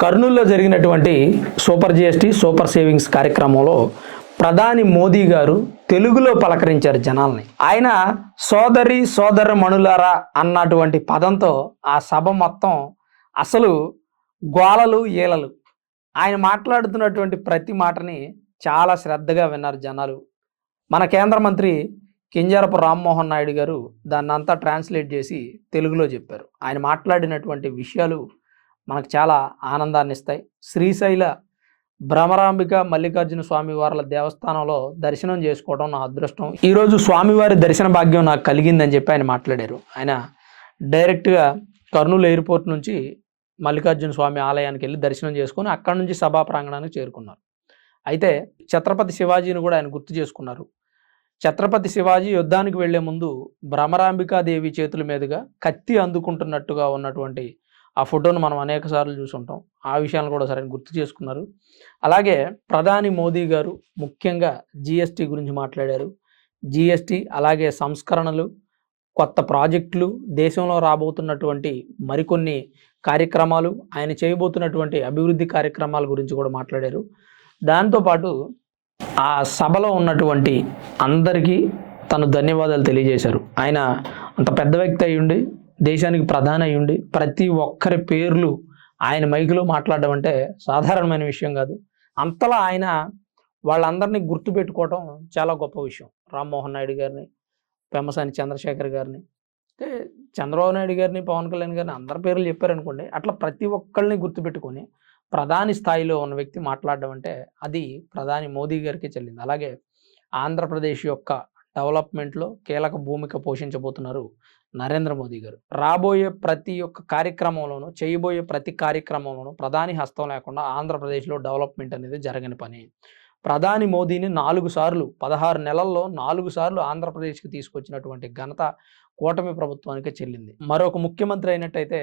కర్నూలులో జరిగినటువంటి super GST super savings కార్యక్రమంలో ప్రధాని మోదీ గారు తెలుగులో పలకరించారు జనాల్ని. ఆయన సోదరి సోదర మణులారా అన్నటువంటి పదంతో ఆ సభ మొత్తం అసలు గోలలు ఈలలు ఆయన మాట్లాడుతున్నటువంటి ప్రతి మాటని చాలా శ్రద్ధగా విన్నారు జనాలు. మన కేంద్ర మంత్రి కింజారపు రామ్మోహన్ నాయుడు గారు దాన్నంతా ట్రాన్స్లేట్ చేసి తెలుగులో చెప్పారు. ఆయన మాట్లాడినటువంటి విషయాలు మనకు చాలా ఆనందాన్ని ఇస్తాయి శ్రీశైల భ్రమరాంబిక మల్లికార్జున స్వామివార్ల దేవస్థానంలో దర్శనం చేసుకోవడం నా అదృష్టం. ఈరోజు స్వామివారి దర్శన భాగ్యం నాకు కలిగిందని చెప్పి ఆయన మాట్లాడారు. ఆయన డైరెక్ట్గా కర్నూలు ఎయిర్పోర్ట్ నుంచి మల్లికార్జున స్వామి ఆలయానికి వెళ్ళి దర్శనం చేసుకొని అక్కడి నుంచి సభా ప్రాంగణానికి చేరుకున్నారు. అయితే ఛత్రపతి శివాజీని కూడా ఆయన గుర్తు చేసుకున్నారు. ఛత్రపతి శివాజీ యుద్ధానికి వెళ్ళే ముందు భ్రమరాంబికాదేవి చేతుల మీదుగా కత్తి అందుకుంటున్నట్టుగా ఉన్నటువంటి ఆ ఫోటోను మనం అనేక సార్లు చూసుంటాం. ఆ విషయాలను కూడా సరైన గుర్తు చేసుకున్నారు. అలాగే ప్రధాని మోదీ గారు ముఖ్యంగా జిఎస్టీ గురించి మాట్లాడారు. జిఎస్టీ అలాగే సంస్కరణలు కొత్త ప్రాజెక్టులు దేశంలో రాబోతున్నటువంటి మరికొన్ని కార్యక్రమాలు ఆయన చేయబోతున్నటువంటి అభివృద్ధి కార్యక్రమాల గురించి కూడా మాట్లాడారు. దాంతోపాటు ఆ సభలో ఉన్నటువంటి అందరికీ తను ధన్యవాదాలు తెలియజేశారు. ఆయన అంత పెద్ద వ్యక్తి అయ్యుండి దేశానికి ప్రధాన అయ్యుండి ప్రతి ఒక్కరి పేర్లు ఆయన మైకులో మాట్లాడడం అంటే సాధారణమైన విషయం కాదు. అంతలా ఆయన వాళ్ళందరినీ గుర్తుపెట్టుకోవడం చాలా గొప్ప విషయం. రామ్మోహన్ నాయుడు గారిని పెమ్మసాని చంద్రశేఖర్ గారిని అంటే చంద్రబాబు నాయుడు గారిని పవన్ కళ్యాణ్ గారిని అందరి పేర్లు చెప్పారనుకోండి అట్లా ప్రతి ఒక్కళ్ళని గుర్తుపెట్టుకొని ప్రధాని స్థాయిలో ఉన్న వ్యక్తి మాట్లాడడం అంటే అది ప్రధాని మోదీ గారికి చెల్లింది. అలాగే ఆంధ్రప్రదేశ్ యొక్క డెవలప్మెంట్లో కీలక భూమిక పోషించబోతున్నారు నరేంద్ర మోదీ గారు. రాబోయే ప్రతి ఒక్క కార్యక్రమంలోనూ చేయబోయే ప్రతి కార్యక్రమంలోనూ ప్రధాని హస్తం లేకుండా ఆంధ్రప్రదేశ్లో డెవలప్మెంట్ అనేది జరగని పని. ప్రధాని మోదీని నాలుగు సార్లు పదహారు నెలల్లో నాలుగు సార్లు ఆంధ్రప్రదేశ్కి తీసుకొచ్చినటువంటి ఘనత కూటమి ప్రభుత్వానికి చెల్లింది. మరొక ముఖ్యమంత్రి అయినట్టయితే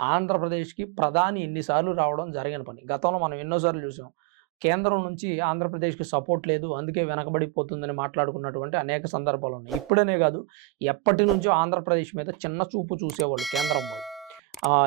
ఆంధ్రప్రదేశ్కి ప్రధాని ఎన్నిసార్లు రావడం జరిగిన పని. గతంలో మనం ఎన్నోసార్లు చూసాం. కేంద్రం నుంచి ఆంధ్రప్రదేశ్కి సపోర్ట్ లేదు అందుకే వెనకబడిపోతుందని మాట్లాడుకున్నటువంటి అనేక సందర్భాలు ఉన్నాయి. ఇప్పుడనే కాదు ఎప్పటి నుంచో ఆంధ్రప్రదేశ్ మీద చిన్న చూపు చూసేవాళ్ళు కేంద్రం వాళ్ళు.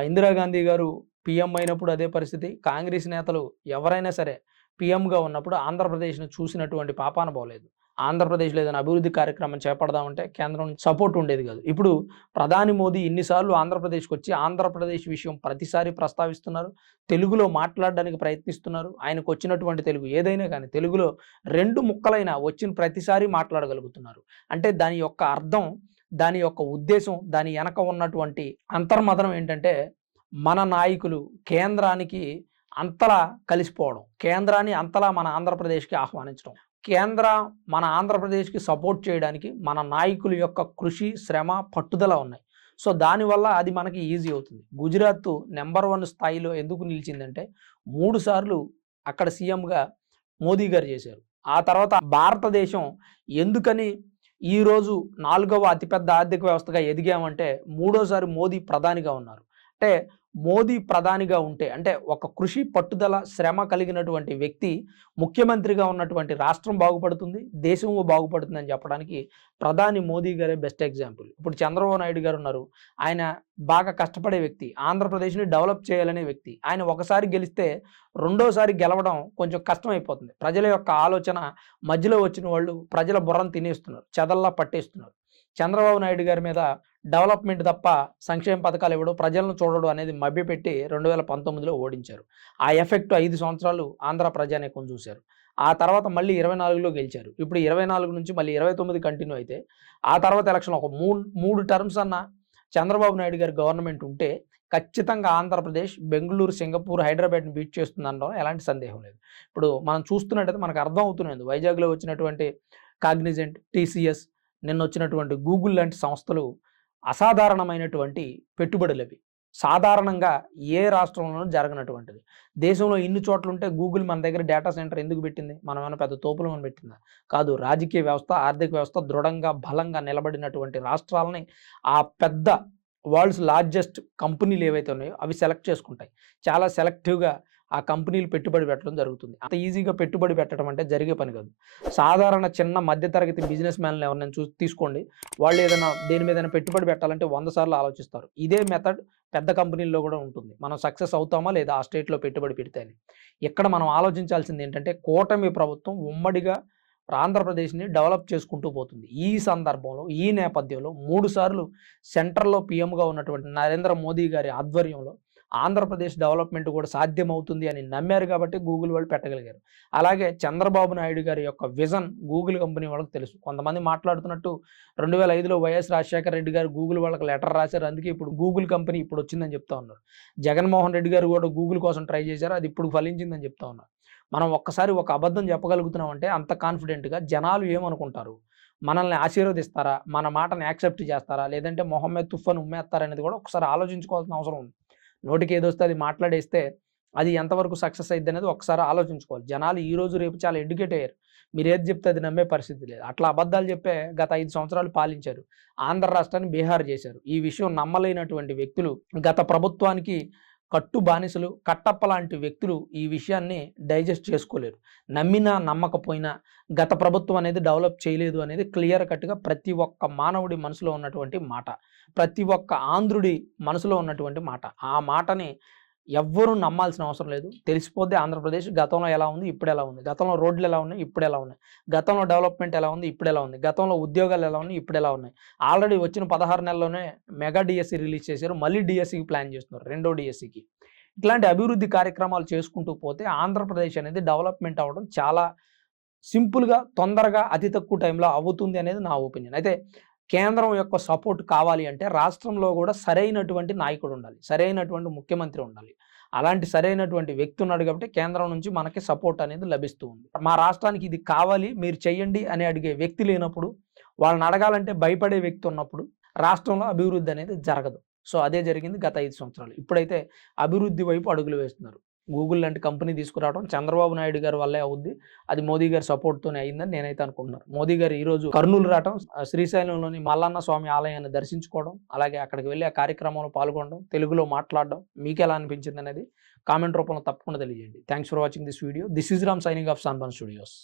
ఇందిరాగాంధీ గారు పిఎం అయినప్పుడు అదే పరిస్థితి. కాంగ్రెస్ నేతలు ఎవరైనా సరే పిఎంగా ఉన్నప్పుడు ఆంధ్రప్రదేశ్ను చూసినటువంటి పాపాన పోలేదు ఆంధ్రప్రదేశ్లో ఏదైనా అభివృద్ధి కార్యక్రమం చేపడదామంటే కేంద్రం సపోర్ట్ ఉండేది కాదు. ఇప్పుడు ప్రధాని మోదీ ఇన్నిసార్లు ఆంధ్రప్రదేశ్కి వచ్చి ఆంధ్రప్రదేశ్ విషయం ప్రతిసారి ప్రస్తావిస్తున్నారు. తెలుగులో మాట్లాడడానికి ప్రయత్నిస్తున్నారు. ఆయనకు వచ్చినటువంటి తెలుగు ఏదైనా కానీ తెలుగులో రెండు ముక్కలైనా వచ్చిన ప్రతిసారి మాట్లాడగలుగుతున్నారు. అంటే దాని యొక్క అర్థం దాని యొక్క ఉద్దేశం దాని వెనక ఉన్నటువంటి అంతర్మదనం ఏంటంటే మన నాయకులు కేంద్రానికి అంతలా కలిసిపోవడం కేంద్రాన్ని అంతలా మన ఆంధ్రప్రదేశ్కి ఆహ్వానించడం కేంద్ర మన ఆంధ్రప్రదేశ్కి సపోర్ట్ చేయడానికి మన నాయకుల యొక్క కృషి శ్రమ పట్టుదల ఉన్నాయి. సో దానివల్ల అది మనకి ఈజీ అవుతుంది. గుజరాత్ నెంబర్ వన్ స్థాయిలో ఎందుకు నిలిచిందంటే మూడు సార్లు అక్కడ సీఎంగా మోదీ గారు చేశారు. ఆ తర్వాత భారతదేశం ఎందుకని ఈరోజు నాలుగవ అతిపెద్ద ఆర్థిక వ్యవస్థగా ఎదిగామంటే మూడోసారి మోదీ ప్రధానిగా ఉన్నారు. అంటే మోదీ ప్రధానిగా ఉంటే అంటే ఒక కృషి పట్టుదల శ్రమ కలిగినటువంటి వ్యక్తి ముఖ్యమంత్రిగా ఉన్నటువంటి రాష్ట్రం బాగుపడుతుంది దేశము బాగుపడుతుంది అని చెప్పడానికి ప్రధాని మోదీ గారే బెస్ట్ ఎగ్జాంపుల్ ఇప్పుడు చంద్రబాబు నాయుడు గారు ఉన్నారు. ఆయన బాగా కష్టపడే వ్యక్తి ఆంధ్రప్రదేశ్ని డెవలప్ చేయాలనే వ్యక్తి. ఆయన ఒకసారి గెలిస్తే రెండోసారి గెలవడం కొంచెం కష్టం అయిపోతుంది ప్రజల యొక్క ఆలోచన మధ్యలో వచ్చిన వాళ్ళు ప్రజల బుర్రను తినేస్తున్నారు చెదల్లా పట్టేస్తున్నారు. చంద్రబాబు నాయుడు గారి మీద డెవలప్మెంట్ తప్ప సంక్షేమ పథకాలు ఇవ్వడం ప్రజలను చూడడం అనేది మభ్యపెట్టి రెండు వేల పంతొమ్మిదిలో ఓడించారు. ఆ ఎఫెక్ట్ ఐదు సంవత్సరాలు ఆంధ్ర ప్రజానేకం చూశారు. ఆ తర్వాత మళ్ళీ ఇరవై నాలుగులో గెలిచారు. ఇప్పుడు ఇరవై నాలుగు నుంచి మళ్ళీ ఇరవై తొమ్మిది కంటిన్యూ అయితే ఆ తర్వాత ఎలక్షన్ ఒక మూడు మూడు టర్మ్స్ అన్న చంద్రబాబు నాయుడు గారి గవర్నమెంట్ ఉంటే ఖచ్చితంగా ఆంధ్రప్రదేశ్ బెంగళూరు సింగపూర్ హైదరాబాద్ని బీట్ చేస్తుందనడం ఎలాంటి సందేహం లేదు. ఇప్పుడు మనం చూస్తున్నట్టయితే మనకు అర్థం అవుతున్నది వైజాగ్లో వచ్చినటువంటి కాగ్నిజెంట్ టీసీఎస్ నిన్న వచ్చినటువంటి గూగుల్ లాంటి సంస్థలు అసాధారణమైనటువంటి పెట్టుబడులు అవి సాధారణంగా ఏ రాష్ట్రంలోనూ జరగనటువంటిది. దేశంలో ఇన్ని చోట్ల ఉంటే గూగుల్ మన దగ్గర డేటా సెంటర్ ఎందుకు పెట్టింది? మనం ఏమైనా పెద్ద తోపులు మనం పెట్టిందా? కాదు రాజకీయ వ్యవస్థ ఆర్థిక వ్యవస్థ దృఢంగా బలంగా నిలబడినటువంటి రాష్ట్రాలని ఆ పెద్ద వరల్డ్స్ లార్జెస్ట్ కంపెనీలు ఏవైతే ఉన్నాయో అవి సెలెక్ట్ చేసుకుంటాయి. చాలా సెలెక్టివ్గా ఆ కంపెనీలు పెట్టుబడి పెట్టడం జరుగుతుంది. అంత ఈజీగా పెట్టుబడి పెట్టడం అంటే జరిగే పని కాదు. సాధారణ చిన్న మధ్యతరగతి బిజినెస్ మ్యాన్లు ఎవరైనా చూసి తీసుకోండి. వాళ్ళు ఏదైనా దేని మీద పెట్టుబడి పెట్టాలంటే వంద సార్లు ఆలోచిస్తారు. ఇదే మెథడ్ పెద్ద కంపెనీల్లో కూడా ఉంటుంది. మనం సక్సెస్ అవుతామా లేదా ఆ స్టేట్లో పెట్టుబడి పెడితే అని. ఇక్కడ మనం ఆలోచించాల్సింది ఏంటంటే కూటమి ప్రభుత్వం ఉమ్మడిగా ఆంధ్రప్రదేశ్ని డెవలప్ చేసుకుంటూ పోతుంది. ఈ సందర్భంలో ఈ నేపథ్యంలో మూడు సార్లు సెంటర్లో పీఎంగా ఉన్నటువంటి నరేంద్ర మోదీ గారి ఆధ్వర్యంలో ఆంధ్రప్రదేశ్ డెవలప్మెంట్ కూడా సాధ్యమవుతుంది అని నమ్మారు కాబట్టి గూగుల్ వాళ్ళు పెట్టగలిగారు. అలాగే చంద్రబాబు నాయుడు గారి యొక్క విజన్ గూగుల్ కంపెనీ వాళ్ళకి తెలుసు. కొంతమంది మాట్లాడుతున్నట్టు రెండు వేల ఐదులో వైఎస్ రాజశేఖర రెడ్డి గారు గూగుల్ వాళ్ళకి లెటర్ రాశారు. అందుకే ఇప్పుడు గూగుల్ కంపెనీ ఇప్పుడు వచ్చిందని చెప్తా ఉన్నారు. జగన్మోహన్ రెడ్డి గారు కూడా గూగుల్ కోసం ట్రై చేశారు. అది ఇప్పుడు ఫలించిందని చెప్తా ఉన్నారు. మనం ఒక్కసారి ఒక అబద్ధం చెప్పగలుగుతున్నాం అంటే అంత కాన్ఫిడెంట్గా జనాలు ఏమనుకుంటారు? మనల్ని ఆశీర్వదిస్తారా? మన మాటను యాక్సెప్ట్ చేస్తారా? లేదంటే మొహం మీద తుఫాను ఉమ్మేస్తారా అనేది కూడా ఒకసారి ఆలోచించుకోవాల్సిన అవసరం ఉంది. నోటికి ఏదొస్తే అది మాట్లాడేస్తే అది ఎంతవరకు సక్సెస్ అయింది అనేది ఒకసారి ఆలోచించుకోవాలి. జనాలు ఈ రోజు రేపు చాలా ఎడ్యుకేట్ అయ్యారు. మీరు ఏది చెప్తే అది నమ్మే పరిస్థితి లేదు. అట్లా అబద్ధాలు చెప్పే గత ఐదు సంవత్సరాలు పాలించారు. ఆంధ్ర రాష్ట్రాన్ని బీహార్ చేశారు. ఈ విషయం నమ్మలేనటువంటి వ్యక్తులు గత ప్రభుత్వానికి కట్టు బానిసలు కట్టప్ప లాంటి వ్యక్తులు ఈ విషయాన్ని డైజెస్ట్ చేసుకోలేరు. నమ్మినా నమ్మకపోయినా గత ప్రభుత్వం అనేది డెవలప్ చేయలేదు అనేది క్లియర్ కట్గా ప్రతి ఒక్క మానవుడి మనసులో ఉన్నటువంటి మాట. ప్రతి ఒక్క ఆంధ్రుడి మనసులో ఉన్నటువంటి మాట. ఆ మాటని ఎవ్వరూ నమ్మాల్సిన అవసరం లేదు. తెలిసిపోతే ఆంధ్రప్రదేశ్ గతంలో ఎలా ఉంది ఇప్పుడు ఎలా ఉంది? గతంలో రోడ్లు ఎలా ఉన్నాయి ఇప్పుడు ఎలా ఉన్నాయి? గతంలో డెవలప్మెంట్ ఎలా ఉంది ఇప్పుడు ఎలా ఉంది? గతంలో ఉద్యోగాలు ఎలా ఉన్నాయి ఇప్పుడు ఎలా ఉన్నాయి? ఆల్రెడీ వచ్చిన పదహారు నెలల్లోనే మెగా డిఎస్సి రిలీజ్ చేశారు. మళ్ళీ డిఎస్సికి ప్లాన్ చేస్తున్నారు రెండో డిఎస్సికి. ఇట్లాంటి అభివృద్ధి కార్యక్రమాలు చేసుకుంటూ పోతే ఆంధ్రప్రదేశ్ అనేది డెవలప్మెంట్ అవ్వడం చాలా సింపుల్గా తొందరగా అతి తక్కువ టైంలో అవుతుంది అనేది నా ఒపీనియన్. అయితే కేంద్రం యొక్క సపోర్ట్ కావాలి అంటే రాష్ట్రంలో కూడా సరైనటువంటి నాయకుడు ఉండాలి. సరైనటువంటి ముఖ్యమంత్రి ఉండాలి. అలాంటి సరైనటువంటి వ్యక్తి ఉన్నాడు కాబట్టి కేంద్రం నుంచి మనకి సపోర్ట్ అనేది లభిస్తూ ఉంది. మా రాష్ట్రానికి ఇది కావాలి మీరు చెయ్యండి అని అడిగే వ్యక్తి లేనప్పుడు వాళ్ళని అడగాలంటే భయపడే వ్యక్తి ఉన్నప్పుడు రాష్ట్రంలో అభివృద్ధి అనేది జరగదు. సో అదే జరిగింది గత ఐదు సంవత్సరాలు. ఇప్పుడైతే అభివృద్ధి వైపు అడుగులు వేస్తున్నారు. గూగుల్ లాంటి కంపెనీ తీసుకురావడం చంద్రబాబు నాయుడు గారి వల్లే అవుద్ది. అది మోదీ గారి సపోర్ట్తోనే అయిందని నేనైతే అనుకుంటున్నాను మోదీ గారు ఈరోజు కర్నూలు రావడం శ్రీశైలంలోని మల్లన్న స్వామి ఆలయాన్ని దర్శించుకోవడం అలాగే అక్కడికి వెళ్ళి ఆ కార్యక్రమంలో పాల్గొనడం తెలుగులో మాట్లాడడం మీకు ఎలా అనిపించింది అనేది కామెంట్ రూపంలో తప్పకుండా తెలియజేయండి. Thanks for watching this video this is Ram signing off సాన్బన్ studios